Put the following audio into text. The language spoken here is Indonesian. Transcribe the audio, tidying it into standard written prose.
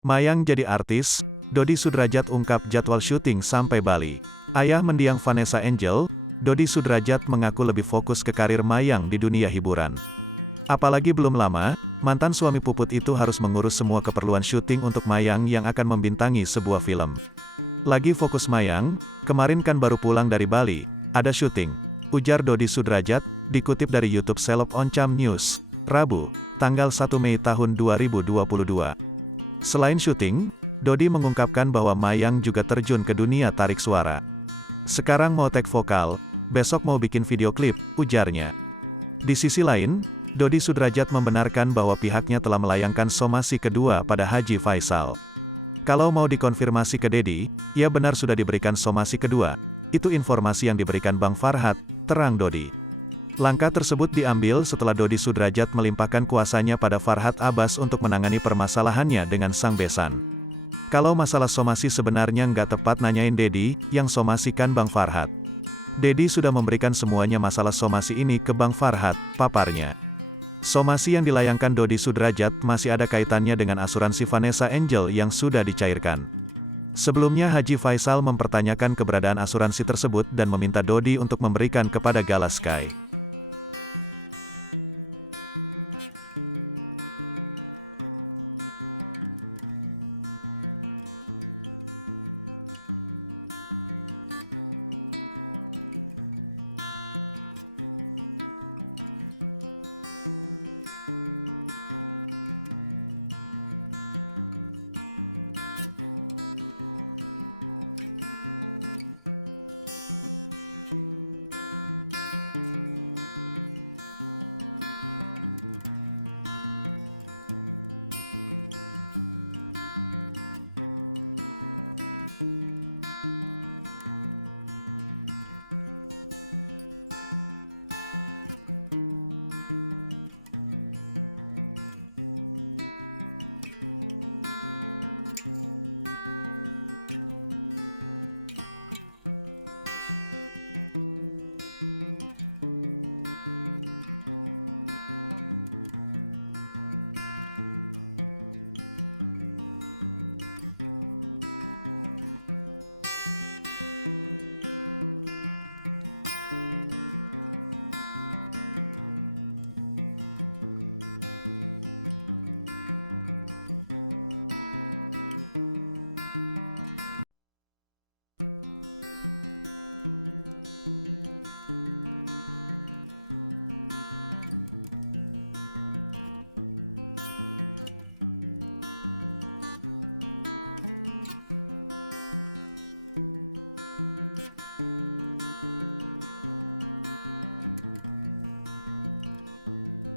Mayang jadi artis, Dodi Sudrajat ungkap jadwal syuting sampai Bali. Ayah mendiang Vanessa Angel, Dodi Sudrajat mengaku lebih fokus ke karir Mayang di dunia hiburan. Apalagi belum lama, mantan suami Puput itu harus mengurus semua keperluan syuting untuk Mayang yang akan membintangi sebuah film. Lagi fokus Mayang, kemarin kan baru pulang dari Bali, ada syuting, ujar Dodi Sudrajat, dikutip dari YouTube Seleb Oncam News, Rabu, tanggal 1 Mei tahun 2022. Selain syuting, Dodi mengungkapkan bahwa Mayang juga terjun ke dunia tarik suara. Sekarang mau take vokal, besok mau bikin video klip, ujarnya. Di sisi lain, Dodi Sudrajat membenarkan bahwa pihaknya telah melayangkan somasi kedua pada Haji Faisal. Kalau mau dikonfirmasi ke Dedi, ya benar sudah diberikan somasi kedua. Itu informasi yang diberikan Bang Farhat, terang Dodi. Langkah tersebut diambil setelah Dodi Sudrajat melimpahkan kuasanya pada Farhat Abbas untuk menangani permasalahannya dengan sang besan. Kalau masalah somasi sebenarnya nggak tepat nanyain Dedi, yang somasikan Bang Farhat. Dedi sudah memberikan semuanya masalah somasi ini ke Bang Farhat, paparnya. Somasi yang dilayangkan Dodi Sudrajat masih ada kaitannya dengan asuransi Vanessa Angel yang sudah dicairkan. Sebelumnya Haji Faisal mempertanyakan keberadaan asuransi tersebut dan meminta Dodi untuk memberikan kepada Gala Sky.